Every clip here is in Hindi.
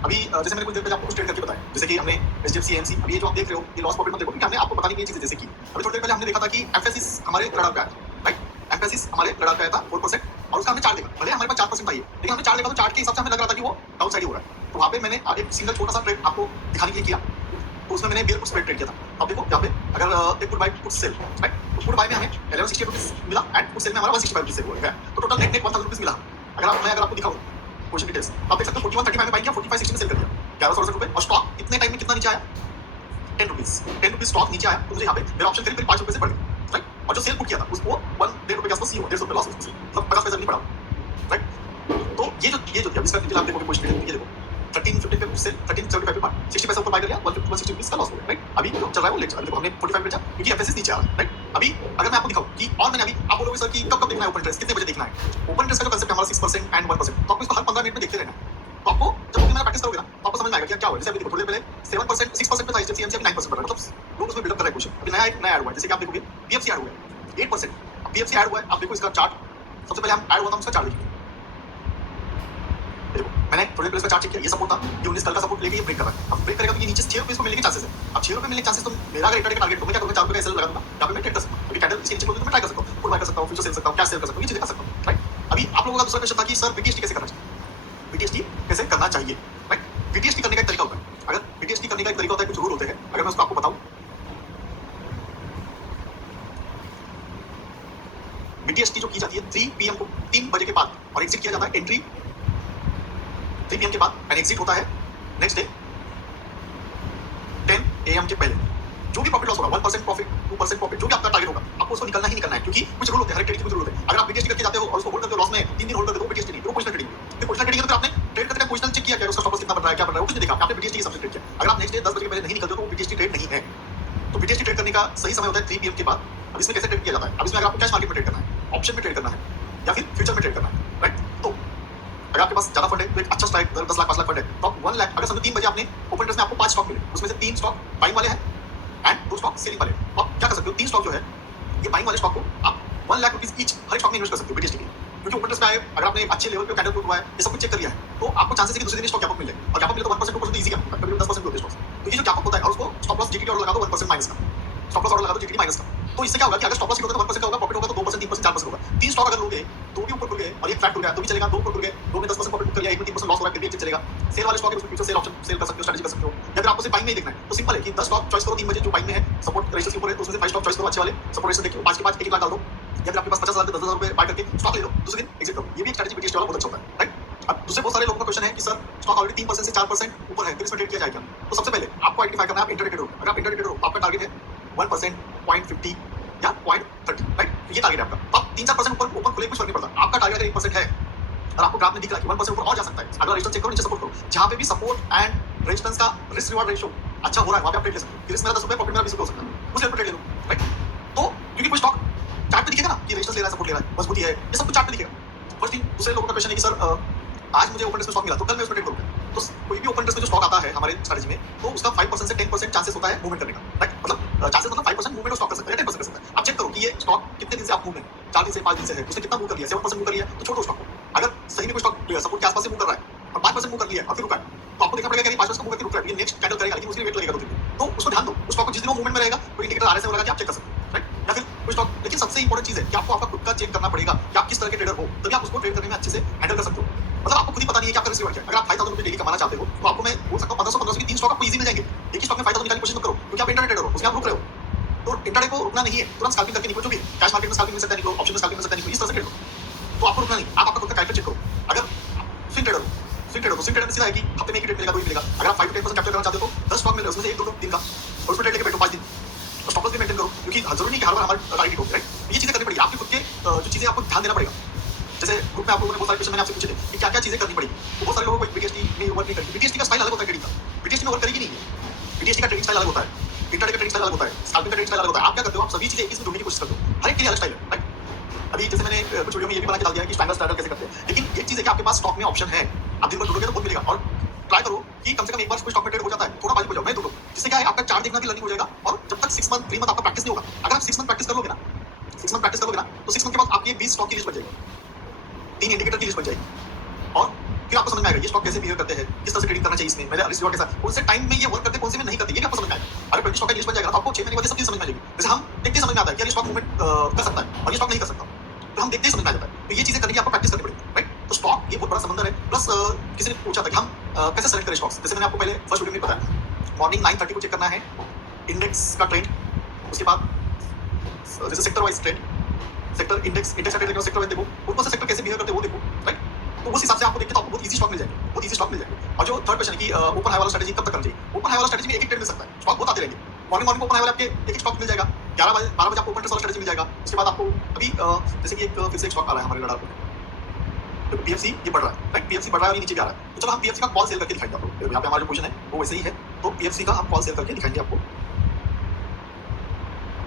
अभी जैसे मैंने कुछ देर पहले आपको कुछ ट्रेड करके बताया, जैसे कि हमने एचडीएफसी एएमसी, अभी ये जो आप देख रहे हो ये लॉस प्रॉफिट मत देखो, क्योंकि हमने आपको बताने की ये चीजें जैसे कि अभी थोड़ी देर पहले हमने देखा था कि एम्फेसिस हमारे रडार पे आया, राइट। एम्फेसिस हमारे रडार पे आया था 4% और उसका हमने चार्ट देखा, भले हमारे पास 4% था ये, लेकिन हमने चार्ट देखा तो चार्ट के हिसाब से हमें लग रहा था कि वो डाउन साइड ही हो रहा है। तो वहाँ पे मैंने एक सिंगल छोटा सा ट्रेड आपको दिखाने के लिए किया, तो उसमें मैंने बेयर पुट स्प्रेड ट्रेड किया था। अब देखो यहाँ पे अगर एक put buy put sell, right, तो पुट बाय में हमें 1160 रुपीज मिला एंड पुट सेल में हमारा 165 रुपीज सेल हुआ है, तो टोटल नेट 1000 रुपीज मिला। मैं अगर आपको दिखाऊं पोजीशन डिटेल्स, आप देख सकते हो 4135 में बाय किया, 4560 में सेल कर दिया, 1168 रुपए। और स्टॉक कितने टाइम में कितना नीचे आया, 10 रुपीज स्टॉक नीचे आया, तो मुझे यहाँ पे मेरा ऑप्शन करीब 5 रुपए से बढ़ गया, राइट। और जो सेल पुट किया था उसको 1.5 रुपए के आसपास ही हुआ, 150 रुपए लॉस, मतलब 50 पैसा नहीं पड़ा, राइट। तो ये जो इसका डिटेल आप देखोगे पोजीशन डिटेल, ये देखो 1350 पे सेल, 1375 पे बाय, 60 पैसा ऊपर बाय कर लिया, 160 रुपीस का लॉस हो गया, राइट। अभी जो चल रहा है वो लेट चल रहा है, देखो हमने 45 बेचा क्योंकि एफएसएस नीचे आ रहा है, राइट। अभी अगर मैं आपको दिखाऊं कि और मैंने अभी आप बोलोगे सर कि कब देखना है ओपन इंटरेस्ट, कितने बजे देखना है, ओपन इंटरेस्ट का जो कांसेप्ट है हमारा 6% एंड 1%, तो आपको इसको हर 15 मिनट में देखते रहना है। तो आपको जब मेरा प्रैक्टिस करोगे ना तो आपको समझ में आएगा कि क्या हुआ। जैसे अभी देखो थोड़ी देर पहले 7% 6% पे था एचडीएफसी एमसी, 9% पर है, मतलब लोग उसमें बिल्डअप कर रहे हैं कुछ। अभी नया ऐड हुआ है, जैसे कि आप देखोगे पीएफसी ऐड हुआ है 8%, अब पीएफसी ऐड हुआ है, आप देखो इसका चार्ट, सबसे पहले हम ऐड हुआ था उसका चार्ट देखिए, देखो मैंने थोड़ी देर इसका चार्ट चेक किया, ये सपोर्ट था, ये 19 कल का सपोर्ट लेके ये ब्रेक कर रहा है, अब ब्रेक करेगा तो ये नीचे 6 रुपए इसको मिलने के चांसेस है। अब 6 रुपए मिलने के चांसेस, तो मेरा अगर इंटरडे का टारगेट, तो मैं क्या करूंगा, 4 रुपए का एसएल लगा दूंगा, यहाँ पे मैं ट्रेड कर सकता हूं, क्योंकि कैंडल इसके नीचे खोल तो मैं ट्राई कर सकता हूं, पुट बाय कर सकता हूं, फ्यूचर सेल सकता हूं, कैश सेल कर सकता हूं, ये चीजें कर सकता हूं, राइट। अभी आप लोगों का दूसरा क्वेश्चन था कि सर बीटीएसटी कैसे करना चाहिए, बीटीएसटी कैसे करना चाहिए, राइट। बीटीएसटी करने का एक तरीका होता है, अगर बीटीएसटी करने का एक तरीका होता है, कुछ रूल होते हैं, अगर मैं उसको आपको बताऊं, बीटीएसटी जो की जाती है 3 पीएम को, 3 बजे के बाद, और एग्जिट किया जाता है, एंट्री 3 पीएम के बाद एंड एग्जिट होता है नेक्स्ट डे 10 एएम के पहले। जो भी प्रॉफिट लॉस होगा, 1% प्रॉफिट, 2% प्रॉफिट, जो भी आपका टारगेट होगा, आपको उसको निकलना ही निकलना है, क्योंकि कुछ रूल होते हैं, हर ट्रेड के कुछ रूल होते हैं। अगर आप बीटीएसटी करके जाते हो और उसको होल्ड करते हो लॉस में 3 दिन होल्ड करते हो, बीटीएसटी नहीं, वो पोजिशनल ट्रेडिंग है। तो पोजिशनल ट्रेडिंग है, तो आपने ट्रेड करते पोजिशनल चेक किया क्या, उसका स्टॉप लॉस कितना बन रहा है, क्या बन रहा है, वो कुछ नहीं देखा, आपने बीटीएसटी के हिसाब से ट्रेड किया। अगर आप नेक्स्ट डे 10 बजे के पहले नहीं निकलते हो तो वो बीटीएसटी ट्रेड नहीं है। तो बीटीएसटी ट्रेड करने का सही समय होता है 3 पीएम के बाद। अब इसमें कैसे ट्रेड किया जाता है, अब इसमें अगर आपको कैश मार्केट में ट्रेड करना है, ऑप्शन में ट्रेड करना है, या फिर फ्यूचर में ट्रेड करना है, राइट। तो अगर आपके पास ज्यादा फंड है, तो एक अच्छा स्ट्राइक 10 लाख 5 लाख फंड है, तो आप 1 लाख, अगर समझो 3 बजे आपने ओपन इंटरेस्ट में आपको 5 स्टॉक मिले, उसमें से 3 स्टॉक बाइंग वाले हैं एंड 2 स्टॉक सेलिंग वाले, तो आप क्या कर सकते हो, 3 स्टॉक जो है ये बाइंग वाले स्टॉक को आप 1 लाख रुपीज ईच हर स्टॉक में इन्वेस्ट कर सकते हो बीटीएसटी के, क्योंकि ओपन इंटरेस्ट में आए, अगर आपने अच्छे लेवल पे कैंडल पुट हुआ है, ये सब कुछ चेक कर लिया है, तो आपको चांसेस है कि दूसरे दिन स्टॉक गैप अप मिल जाए, और गैप अप मिले तो 1% 2% इजी गैप, कभी 10% भी होते हैं स्टॉक्स। तो ये जो गैप अप होता है, और उसको स्टॉप लॉस जीटीटी ऑर्डर लगा दो 1% माइनस का, स्टॉप लॉस ऑर्डर लगा दो जीटीटी माइनस का, तो इससे क्या होगा कि अगर स्टॉप लॉस होगा तो 1% का होगा, प्रॉफिट होगा तो 2%, 3%, 4% होगा। 3 स्टॉक अगर लोगे, 2 भी ऊपर खुल गए और एक फ्लैट खुल गया तो भी चलेगा, 2 ऊपर खुल गए, 2 में 10% प्रॉफिट बुक कर लिया, 1 में 3% लॉस हो रहा है, फिर भी एक चलेगा। सेल वाले स्टॉक है, उसमें फ्यूचर सेल ऑप्शन सेल कर सकते हो, स्ट्रेटजी कर सकते हो। या फिर आपको सिर्फ बाइंग में ही देखना है, तो सिंपल है कि 10 स्टॉक चॉइस करो 3 बजे जो बाइंग में है, सपोर्ट रेजिस्टेंस के ऊपर है, तो उसमें से 5 स्टॉक चॉइस करो अच्छे वाले, सपोर्ट रेजिस्टेंस देखिए, 5 के 5 1 लाख डाल दो, या फिर आपके पास 50,000 से 10,000 रुपए बाय करके स्टॉक ले लो, दूसरे दिन एग्जिट करो। ये भी एक स्ट्रेटजी बीटीएसटी वाला बहुत अच्छा होता है, राइट। अब दूसरे बहुत सारे लोगों का क्वेश्चन है कि सर स्टॉक ऑलरेडी 3% से 4% ऊपर है, फिर इसमें ट्रेड किया जाएगा। तो सबसे पहले आपको आइडेंटिफाई करना है आप इंट्राडे ट्रेडर हो। अगर आप इंट्राडे ट्रेडर हो, आपका टारगेट है 1%, 0.50 या 0.30, राइट। ये टारगेट है आपका। तो आप 3-4% ऊपर ऊपर खुले कुछ फर्क नहीं पड़ता। आपका टारगेट अगर 1% है और आपको ग्राफ में दिख रहा है कि 1% ऊपर और जा सकता है, अगर रेजिस्टेंस चेक करो, नीचे सपोर्ट करो, जहां पे भी सपोर्ट एंड रेजिस्टेंस का रिस्क रिवार्ड रेशियो अच्छा हो रहा है, वहां पे आप ट्रेड ले सकते हो। रिस्क मेरा 10 रुपए, प्रॉफिट मेरा 20 रुपए हो सकता है, उस लेवल पर ट्रेड ले लो, राइट। तो क्योंकि कोई स्टॉक चार्ट पे दिखेगा ना कि रेजिस्टेंस ले रहा है, सपोर्ट ले रहा है, मजबूती है, ये सब कुछ चार्ट पे दिखेगा। फर्स्ट थिंग, दूसरे लोगों का क्वेश्चन है कि सर आज मुझे ओपन इंटरेस्ट में स्टॉक मिला तो कल मैं उसमें ट्रेड करूंगा। तो कोई भी ओपन इंटरेस्ट में जो स्टॉक आता है हमारे स्ट्रेटजी में, तो उसका 5% से 10% चांसेस होता है मूवमेंट करने का, राइट। मतलब चांसेस मतलब 5% मूवमेंट स्टॉक कर सकता है, 10% कर सकता है। आप चेक करो कि ये स्टॉक कितने दिन से आप मूव में, 4 दिन से 5 दिन से है, उसने कितना मूव कर लिया, 7% मूव कर लिया, तो छोड़ो स्टॉक को। अगर सही में कोई स्टॉक सपोर्ट के आसपास से मूव कर रहा है और 5% मूव कर लिया और फिर रुका है, तो आपको देखना पड़ेगा कि 5% मूव करके रुक रहा है, ये नेक्स्ट कैंडल करेगा, लेकिन उसके वेट लगेगा 2 दिन। तो उसको ध्यान दो, उस स्टॉक को जिस दिन वो मूवमेंट में रहेगा, कोई इंडिकेटर आरएसआई लगा के आप चेक कर सकते हो, राइट। या फिर कोई स्टॉक, लेकिन सबसे इंपॉर्टेंट चीज है कि आपको आपका खुद का चेक करना पड़ेगा कि आप किस तरह के ट्रेडर हो, तभी आप उसको ट्रेड करने में अच्छे से हैंडल कर सकते हो। मतलब आपको खुद ही पता नहीं है कि आपका रिस्क रिवार्ड क्या है। अगर आप 5,000 रुपए डेली कमाना चाहते हो, तो आपको मैं बोल सकता हूं 1500 की 3 स्टॉक आपको इजी मिल जाएंगे। एक ही स्टॉक में 5,000 निकालने की कोशिश मत करो, क्योंकि आप इंट्राडे ट्रेडर हो, उसमें आप रुक रहे हो। तो इंट्राडे को रुकना नहीं है, तुरंत स्कैल्पिंग करके निकलो, जो भी कैश मार्केट में स्कैल्पिंग मिल सकता है निकलो, ऑप्शन में स्कैल्पिंग मिल सकता है निकलो, इस तरह से ट्रेड करो। तो आपको रुकना नहीं, आप आपका खुद का कैलकुलेट चेक करो। अगर स्विंग ट्रेडर हो, स्विंग ट्रेडर तो स्विंग ट्रेडर में सीधा है कि हफ्ते में एक ही ट्रेड मिलेगा, 2 ही मिलेगा। अगर आप 5 to 10% कैप्चर करना चाहते हो तो 10 स्टॉक मिल रहे हैं, उसमें से 1-2 दिन का, और उसमें ट्रेड लेके बैठो 5 दिन, और स्टॉप लॉस भी मेंटेन करो, क्योंकि जरूरी नहीं कि हर बार हमारा टारगेट हो, राइट। ये चीजें करनी पड़ेगी, आपके खुद के जो चीजें आपको ध्यान देना पड़ेगा। जैसे ग्रुप में आप लोगों ने बहुत सारे क्वेश्चन मैंने आपसे पूछे थे कि क्या-क्या चीजें करनी पड़ेगी, तो बहुत सारे लोगों को बीटीएसटी में वर्क नहीं करेगी। बीटीएसटी का स्टाइल अलग होता है ट्रेडिंग का, बीटीएसटी में वर्क करेगी नहीं। बीटीएसटी का ट्रेडिंग स्टाइल अलग होता है, इंट्राडे का ट्रेडिंग स्टाइल अलग होता है, स्कैल्पिंग का ट्रेडिंग स्टाइल अलग होता है। आप क्या करते हो, आप सभी चीजें एक ही में जोड़ने की कोशिश करते हो, हर एक के लिए अलग स्टाइल है, राइट। अभी जैसे मैंने कुछ वीडियो में ये भी बना के डाल दिया है कि स्टैंडर्ड स्टार्टर कैसे करते हैं, लेकिन एक चीज है कि आपके पास स्टॉक में ऑप्शन है, आप दिन भर जोड़ोगे तो बहुत मिलेगा। और ट्राई करो कि कम से कम एक बार कोई स्टॉक में ट्रेड हो जाता है, थोड़ा बाजू हो जाओ, मैं जोड़ो, जिससे क्या है आपका चार्ट देखना भी लर्निंग हो जाएगा। और जब तक 6 मंथ 3 मंथ आपका प्रैक्टिस नहीं होगा, अगर आप 6 मंथ प्रैक्टिस कर लोगे ना, 6 मंथ प्रैक्टिस कर लोगे ना, तो 6 मंथ के बाद आपकी 20 स्टॉक की लिस्ट बन जाएगी, 3 इंडिकेटर की लिस्ट बन जाएगी, और फिर आपको समझ में आएगा ये स्टॉक कैसे बिहेव करते हैं, किस तरह से ट्रेडिंग करना चाहिए। चाहिए इसमें, मेरा रिस्क कैसा, कौन से टाइम में ये वर्क करते कौन से में नहीं करते, ये भी आपको समझ में आएगा। अगर 20 स्टॉक का लिस्ट बन जाएगा तो आपको 6 महीने बाद सब चीज समझ में आ जाएगी। जैसे हम देखते समझ में आता है कि ये स्टॉक मूवमेंट कर सकता है और ये स्टॉक नहीं कर सकता, तो हम देखते ही समझ में आ जाता है। तो ये चीजें करने की आपको प्रैक्टिस करनी पड़ेगी, राइट। तो स्टॉक ये बहुत बड़ा समंदर है। प्लस किसी ने पूछा था कि हम कैसे सेलेक्ट करें स्टॉक्स। जैसे मैंने आपको पहले फर्स्ट वीडियो में बताया, मॉर्निंग 9:30 को चेक करना है इंडेक्स का ट्रेंड, उसके बाद जैसे sector wise trend, sector index का ट्रेंड देखो, सेक्टर वाइज देखो, कौन सा सेक्टर कैसे बिहेव करते हैं वो देखो, राइट। तो उस हिसाब से आपको देख के तो आपको बहुत इजी स्टॉक मिल जाएंगे, बहुत इजी स्टॉक मिल जाएंगे। और जो थर्ड क्वेश्चन है कि ओपन हाई वाला स्ट्रेटजी कब तक करना चाहिए, ओपन हाई वाला स्ट्रेटजी में एक ट्रेड मिल सकता है, स्टॉक बहुत आते रहेंगे। मॉर्निंग को ओपन हाई वाला आपके एक स्टॉक मिल जाएगा, 11 बजे 12 बजे आपको ओपन वाला स्ट्रेटजी मिल जाएगा। उसके बाद आपको अभी जैसे कि एक फिर से एक स्टॉक आ रहा है हमारे रडार पे, तो पीएफसी ये बढ़ रहा है, राइट। पीएफसी बढ़ रहा है और नीचे जा रहा है, तो चलो हम पीएफसी का कॉल सेल करके दिखाएंगे आपको। यहाँ पे हमारा जो पोजीशन है वो वैसे ही है, तो पीएफसी का हम कॉल सेल करके दिखाएंगे आपको।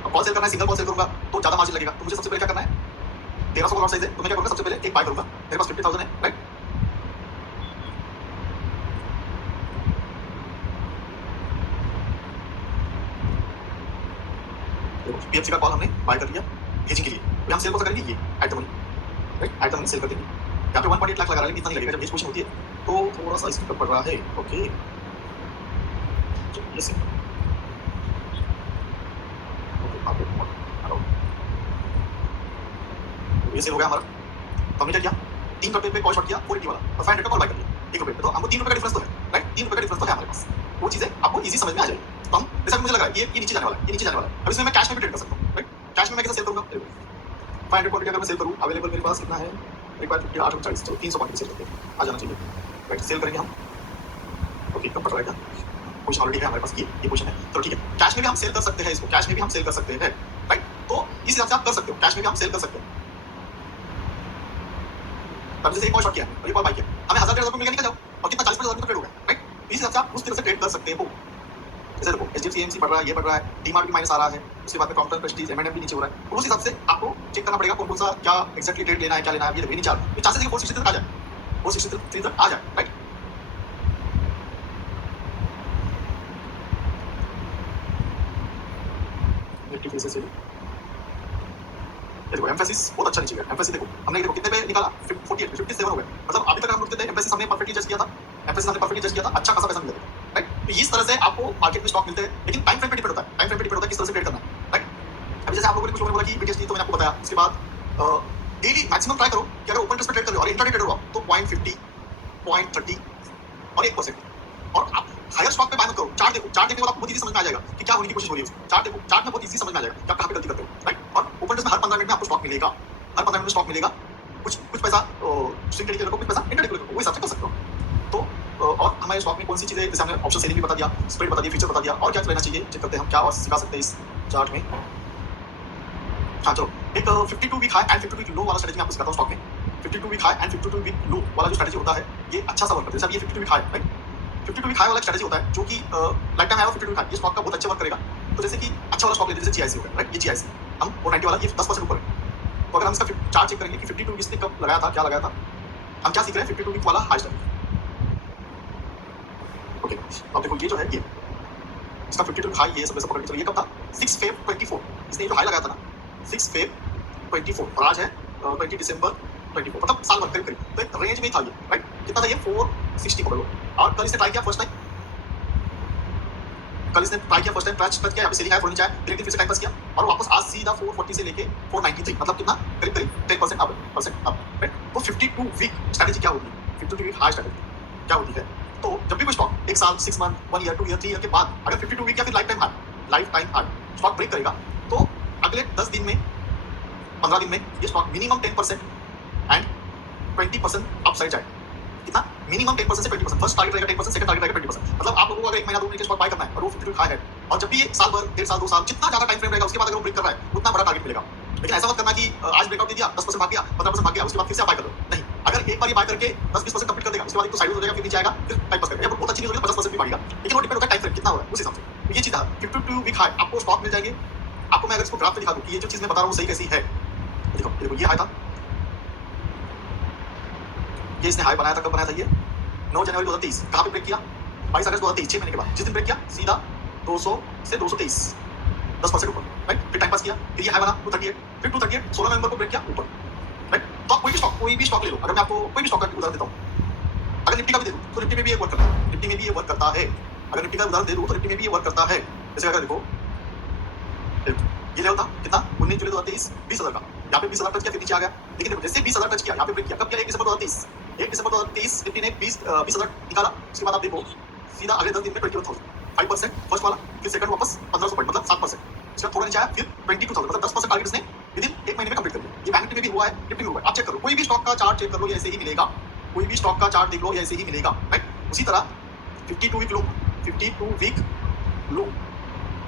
कॉल सेल करना है, सिंगल कॉल सेल करूंगा तो ज्यादा मार्जिन लगेगा। तो मुझे सबसे पहले क्या करना है, 1300 का लॉट साइज है, तो मैं क्या करूंगा, सबसे पहले एक बाय करूंगा। मेरे पास 50,000 है, राइट। पीएफसी का कॉल हमने बाय कर लिया हेजिंग के लिए। अभी हम सेल कौन सा करेंगे, ये at the money, right, at the money sell कर देंगे। यहाँ पे 1.8 लाख लगा रहा है, लेकिन इतना नहीं लगेगा, जब हेज पोजीशन होती है तो थोड़ा सा इसके ऊपर पड़ रहा है। ओके, ये सेल ये सेल हो गया हमारा। तो हमने क्या किया, 3 रुपए पे कॉल शॉट किया 480 वाला और 500 का कॉल बाय कर लिया 1 रुपए पे। तो हमको 3 रुपए का डिफरेंस तो है, राइट, 3 रुपए का डिफरेंस तो है हमारे पास। वो चीजें आपको इजी समझ में आ जाएगी। तो हम जैसा मुझे लग रहा है ये नीचे जाने वाला है, ये नीचे जाने वाला है। अब इसमें मैं कैश में भी ट्रेड कर सकता हूँ, राइट। कैश में मैं कैसे सेल करूंगा, 500 क्वांटिटी अगर मैं सेल करूँ, अवेलेबल मेरे पास कितना है, एक बार 50 8 40, चलो 300 क्वांटिटी सेल करते हैं, आ जाना चाहिए, राइट। सेल करेंगे हम, ओके, कम पड़ रहा है, पोजीशन ऑलरेडी है हमारे पास, ये पोजीशन है, तो ठीक है। कैश में भी हम सेल कर सकते हैं इसको, कैश में भी हम सेल कर सकते हैं, राइट। तो इस हिसाब से आप कर सकते हो, कैश में भी हम सेल कर सकते हैं। तब जैसे एक कॉल शॉट किया और एक कॉल बाय किया, हमें 1000 रुपये मिल गया, निकल जाओ, और कितना 40-50 का ट्रेड हो गया, राइट। इस हिसाब से आप उस तरह से ट्रेड कर सकते हो। जैसे देखो एचडीएफसी एएमसी बढ़ रहा है, ये बढ़ रहा है, डीमार्ट भी माइनस आ रहा है, उसके बाद में क्रॉम्पटन प्रेस्टीज एमएनएम भी नीचे हो रहा है। तो उस हिसाब से आपको चेक करना पड़ेगा कौन सा क्या एक्जैक्टली ट्रेड लेना है, क्या लेना है। ये नहीं चाह रहा, चांसेस है कि 460 तक आ जाए, 463 तक आ जाए, राइट। निफ्टी फिर से देखो एम्फेसिस बहुत अच्छा नीचे गया। एम्फेसिस देखो हमने देखो कितने पे निकाला, 48 57 हो गया। मतलब अभी तक हम रुकते थे, एम्फेसिस हमने परफेक्टली जज किया था, एम्फेसिस हमने परफेक्टली जज किया था, अच्छा खासा पैसा मिल गया, राइट। तो इस तरह से आपको मार्केट में स्टॉक मिलते हैं, लेकिन टाइम फ्रेम पे डिपेंड होता है, टाइम फ्रेम पे डिपेंड होता है किस तरह से ट्रेड करना है, राइट। अभी जैसे आप लोगों ने कुछ लोगों ने बोला कि बीटीएसडी, तो मैंने आपको बताया। उसके बाद डेली मैक्सिमम ट्राई करो कि अगर ओपन इंटरेस्ट पे ट्रेड कर रहे हो और इंट्राडे ट्रेडर हो तो 0.50 0.30 और 1%, और आप हायर स्टॉक पे बाय मत करो। चार्ट देखो, चार्ट देखने के बाद आपको बहुत इजी समझ में आ जाएगा कि क्या होने की कोशिश हो रही है। चार्ट देखो, चार्ट में बहुत इजी समझ में आ जाएगा कि आप कहां पे गलती करते हो, राइट। और ओपन इंटरेस्ट में हर 15 मिनट में आपको स्टॉक मिलेगा, हर 15 मिनट में स्टॉक मिलेगा। कुछ पैसा स्विंग ट्रेड के रखो, कुछ पैसा इंट्राडे के रखो, वो हिसाब से कर सकते हो। तो और हमारे स्टॉक में कौन सी चीजें, जैसे हमने ऑप्शन सेलिंग भी बता दिया, स्प्रेड बता दिया, फीचर बता दिया, और क्या लेना चाहिए चेक करते हैं हम, क्या और सिखा सकते हैं इस चार्ट में। हाँ चलो, एक 52 week high and 52 week low वाला स्ट्रेटजी मैं आपको सिखाता हूँ स्टॉक में। 52 week high and 52 week low वाला जो स्ट्रेटजी होता है, ये अच्छा सा वर्क करता है। जैसे ये 52 week high, right, 52 week high वाला स्ट्रेटजी होता है जो कि लाइफ टाइम आया 52 वीक हाई, ये स्टॉक का बहुत अच्छा वर्क करेगा। तो जैसे कि अच्छा वाला स्टॉक लेते हैं, जैसे जीआईसी होगा, राइट, ये जीआईसी हम 490 वाला, ये 10% ऊपर है। तो अगर हम इसका चार्ट चेक करेंगे कि 52 इसने कब लगाया था, क्या लगाया था, हम क्या सीख रहे हैं, 52 वीक वाला हाई स्ट्रेटजी। ओके, अब देखो ये जो है, ये इसका 52 वीक हाई, ये सब पकड़ के चलो, ये कब था, 6 फेब 24, इसने जो हाई लगाया था ना 6 फेब 24, और आज है 20 दिसंबर 24, मतलब साल भर करीब करीब। तो एक रेंज में था ये, राइट। कितना था ये, 460 पकड़ लो। और कल इसने ट्राई किया फर्स्ट टाइम, कल इसने ट्राई किया फर्स्ट टाइम, टच किया, यहाँ पे सेलिंग आया, थोड़ी नीचे आया, फिर से टाइम पास किया, और वापस आज सीधा 440 से लेके 493, मतलब कितना, करीब करीब 10% अप, राइट। तो 52 वीक स्ट्रेटजी क्या होती है, 52 वीक हाई स्ट्रेटजी क्या होती है। तो जब भी कोई स्टॉक 1 साल, 6 मंथ, 1 ईयर, 2 ईयर, 3 ईयर के बाद अगर 52 वीक या फिर life time high stock break करेगा, तो अगले 10 दिन में, 15 दिन में ये स्टॉक मिनिमम 10% एंड 20% अपसाइड जाएगा। कितना, मिनिमम 10% से 20%। फर्स्ट टारगेट रहेगा 10%, सेकंड टारगेट रहेगा 20%। मतलब आप लोगों को अगर 1 महीना 2 महीने के स्टॉक बाय करना है और वो 52 हाई है, और जब भी ये साल भर, 1.5 साल, 2 साल, जितना ज्यादा टाइम फ्रेम रहेगा उसके बाद अगर वो ब्रेक कर रहा है, उतना बड़ा टारगेट मिलेगा। लेकिन ऐसा मत करना कि आज ब्रेकआउट दे दिया, 10% भाग गया, 15% भाग गया, उसके बाद फिर से आप बाय कर लो, नहीं। अगर एक बार ये बाय करके 10-20% कंप्लीट कर देगा, उसके बाद एक तो साइड हो जाएगा, फिर नीचे आएगा, फिर टाइम पास करेगा, बहुत अच्छी नहीं होगी तो 50% भी बढ़ेगा, लेकिन वो डिपेंड होता है टाइम फ्रेम कितना हो रहा है उस हिसाब से। तो ये चीज है, 52 वीक हाई आपको स्टॉक मिल जाएंगे। आपको मैं अगर इसको ग्राफ पे दिखा दूं कि ये जो चीज मैं बता रहा हूँ सही कैसी है, देखो ये हाई था, ये इसने हाई बनाया था, कब बनाया था ये, 9 जनवरी 2023। कहाँ पे ब्रेक किया, 22 अगस्त 2023, 6 महीने के बाद जिस दिन ब्रेक किया, सीधा 200 से 223, 10% ऊपर, राइट। फिर टाइम पास किया, फिर ये हाई बना 238, फिर 238 16 नवंबर को ब्रेक किया ऊपर, राइट। तो आप कोई भी स्टॉक ले लो, अगर मैं आपको कोई भी स्टॉक का उदाहरण देता हूँ, अगर निफ्टी का भी देखो तो निफ्टी में भी ये वर्क करता है, निफ्टी में भी ये वर्क करता है। अगर निफ्टी का उदाहरण दे दूं तो निफ्टी में भी ये वर्क करता है। जैसे अगर देखो ये लेवल था कितना 19 जुलाई 2023 20,000 का, यहाँ पे 20,000 टच किया फिर नीचे आ गया। लेकिन देखो जैसे 20,000 टच किया यहाँ पे ब्रेक किया, कब किया 1 दिसंबर 2023 निफ्टी ने 20,000 निकाला। उसके बाद आप देखो सीधा अगले 10 दिन में 21,000 5% फर्स्ट वाला, फिर सेकंड वापस 1500 पॉइंट मतलब 7%, उसका थोड़ा नीचे आया फिर 22,000 मतलब 10% टारगेट इसने विदिन 1 महीने में कंप्लीट कर लिया। ये बैंक निफ्टी में भी हुआ है, निफ्टी में हुआ है। आप चेक करो, कोई भी स्टॉक का चार्ट चेक कर लो ये ऐसे ही मिलेगा, कोई भी स्टॉक का चार्ट देख लो ये ऐसे ही मिलेगा, राइट। उसी तरह 52 week low, 52 week low,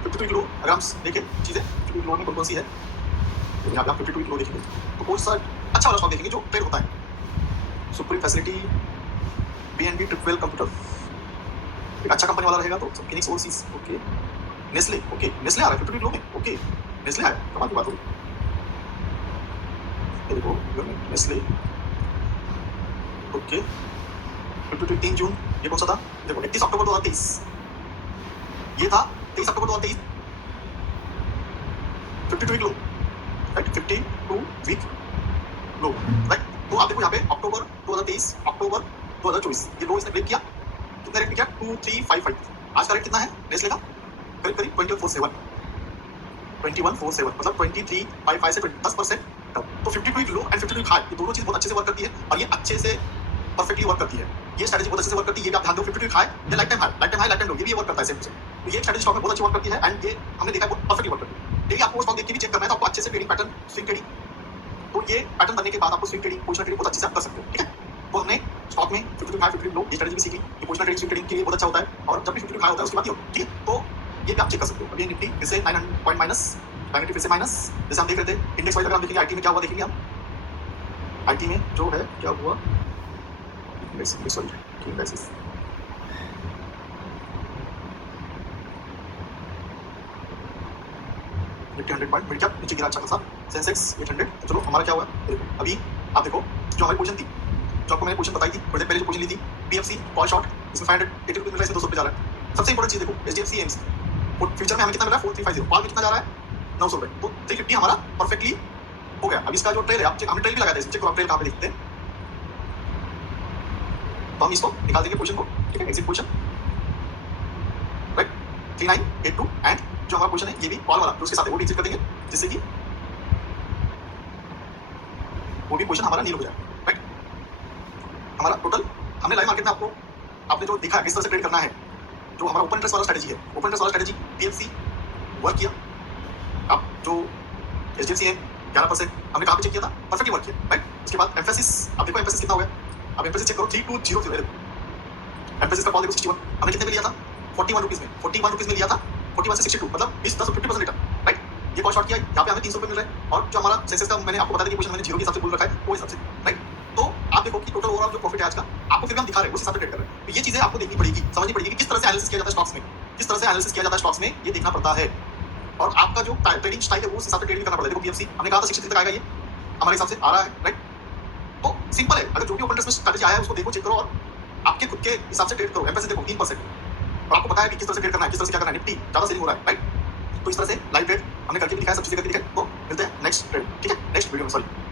52 week low अगर हम देखें चीजें 52 वीक लो में कौन सी है, तो यहाँ पे आप 52 वीक लो देखेंगे तो कौन सा अच्छा वाला स्टॉक देखेंगे जो ट्रेड होता है। Supreme facility, BNB triple computer, एक अच्छा कंपनी वाला रहेगा तो Phoenix overseas, okay. Nestle, okay Nestle आ रहा है 52 वीक लो में, ओके नेस्ले आ रहा है, कमाल की बात होगी। ये देखो नेस्ले, ओके 52 3 जून, ये कौन सा था देखो 31 अक्टूबर 2023, ये था 23 October 2023 52 week low, right 52 week low, right. तो आप देखो यहाँ पे अक्टूबर 2023 अक्टूबर 2024 ये लो इसने ब्रेक किया, कितना रेट किया 2355। आज का रेट कितना है नेस्ले का, करीब करीब 2147 मतलब 2355 से 10%। तो 52 week low and 52 week high ये दोनों चीज बहुत अच्छे से वर्क करती है और ये अच्छे से परफेक्टली वर्क करती है। ये स्ट्रेटजी बहुत अच्छे से वर्क करती है, ये भी आप ध्यान दो 52 वीक हाई या life time high, life time high life time low, ये भी वर्क करता है सेम से। तो ये स्ट्रेटजी स्टॉक में बहुत अच्छी वर्क करती है एंड ये हमने देखा है बहुत परफेक्टली वर्क करती है। डेली आपको स्टॉक देख के भी चेक करना है तो आपको अच्छे से ट्रेडिंग पैटर्न, स्विंग ट्रेडिंग, तो ये पैटर्न बनने के बाद आपको स्विंग ट्रेडिंग, पोजिशनल ट्रेडिंग बहुत अच्छे से आप कर सकते हो, ठीक है। तो हमने स्टॉक में 52 हाई 52 लो ये स्ट्रेटजी भी सीखी, ये पोजिशनल ट्रेडिंग स्विंग ट्रेडिंग के लिए बहुत अच्छा होता है और जब भी 52 हाई होता है उसके बाद ही होता है, ठीक है। तो ये भी आप चेक कर सकते हो। अभी निफ्टी फिर से 900 पॉइंट माइनस, बैंक निफ्टी फिर से माइनस, जैसे हम देख रहे थे इंडेक्स वाइज अगर हम देखेंगे आईटी में क्या हुआ देखेंगे आप, आईटी में जो है क्या हुआ sorry indexes Nifty 100 point mid cap नीचे गिरा अच्छा खासा, सेंसेक्स 800। तो चलो हमारा क्या हुआ देखो, अभी आप देखो जो हमारी पोजीशन थी, जो आपको मैंने पोजीशन बताई थी थोड़ी देर पहले जो पोजीशन ली थी पीएफसी कॉल शॉर्ट, इसमें 580 रुपये मिल रहा है, इसमें 200 पे जा रहा है। सबसे इंपॉर्टेंट चीज देखो एचडीएफसी एम्स फ्यूचर में हमें कितना मिल रहा है 4350, कॉल में कितना जा रहा है 900 रुपये, तो 350 हमारा परफेक्टली हो गया। अब इसका जो ट्रेल है आप हमने ट्रेल भी लगाया था, चेक करो आप ट्रेल कहाँ पे देखते हैं, तो हम इसको निकाल देंगे पोजीशन को, ठीक है, एग्जिट पोजीशन, राइट 3982 एंड जो हमारा पोजीशन है ये भी कॉल वाला, तो उसके साथ वो भी एग्जिट कर देंगे जिससे कि वो भी पोजीशन हमारा नील हो जाए, राइट। हमारा टोटल हमने लाइव मार्केट में आपको आपने जो देखा किस तरह से ट्रेड करना है, जो हमारा ओपन इंटरेस्ट वाला स्ट्रेटजी है, ओपन इंटरेस्ट वाला स्ट्रेटजी पीएफसी वर्क किया। आप जो एचडीएफसी है 11% हमने कहाँ पे चेक किया था, परफेक्टली वर्क किया, राइट। उसके बाद एम्फेसिस, आप देखो एम्फेसिस कितना हो गया, आप एम्फेसिस चेक करो 3200 देखो एम्फेसिस का कॉल देखो 61 हमने कितने में लिया था 41 रुपीज में, 41 रुपीज में लिया था 41 से 62 मतलब 20-10 50% रिटर्न, राइट। ये कॉल शॉर्ट किया, यहाँ पे हमें 300 रुपये मिल रहा है और जो हमारा सेंसेक्स का मैंने आपको बता दिया कि पोजीशन मैंने जीरो के हिसाब से बोल रखा है वो हिसाब से, राइट। तो आप देखो कि टोटल ओवरऑल जो प्रॉफिट है आज का आपको फिर भी हम दिखा रहे हैं उस हिसाब से ट्रेड कर रहे हैं। तो ये चीजें आपको देखनी पड़ेगी, समझनी पड़ेगी कि किस तरह से एनालिसिस किया जाता है स्टॉक्स में, किस तरह से एनालिसिस किया जाता है स्टॉक्स में, ये देखना पड़ता है। और आपका जो ट्रेडिंग स्टाइल है वो उस हिसाब से ट्रेडिंग करना पड़ता है। देखो पीएफसी हमने कहा था 63 तक आएगा, ये हमारे हिसाब से आ रहा है, राइट। तो सिंपल है, अगर जो भी ओपन इंटरेस्ट में स्ट्रेटजी आया है उसको देखो, चेक करो और आपके खुद के हिसाब से ट्रेड करो। एम्फेसिस देखो 3% और आपको पता है कि किस तरह से ट्रेड करना है, किस तरह से क्या करना है, निफ्टी ज्यादा सेलिंग हो रहा है, राइट। तो इस तरह से लाइव ट्रेड हमने करके भी दिखाया, सब चीजें करके दिखाई। तो मिलते हैं नेक्स्ट ट्रेड, ठीक है, नेक्स्ट वीडियो में, सॉरी।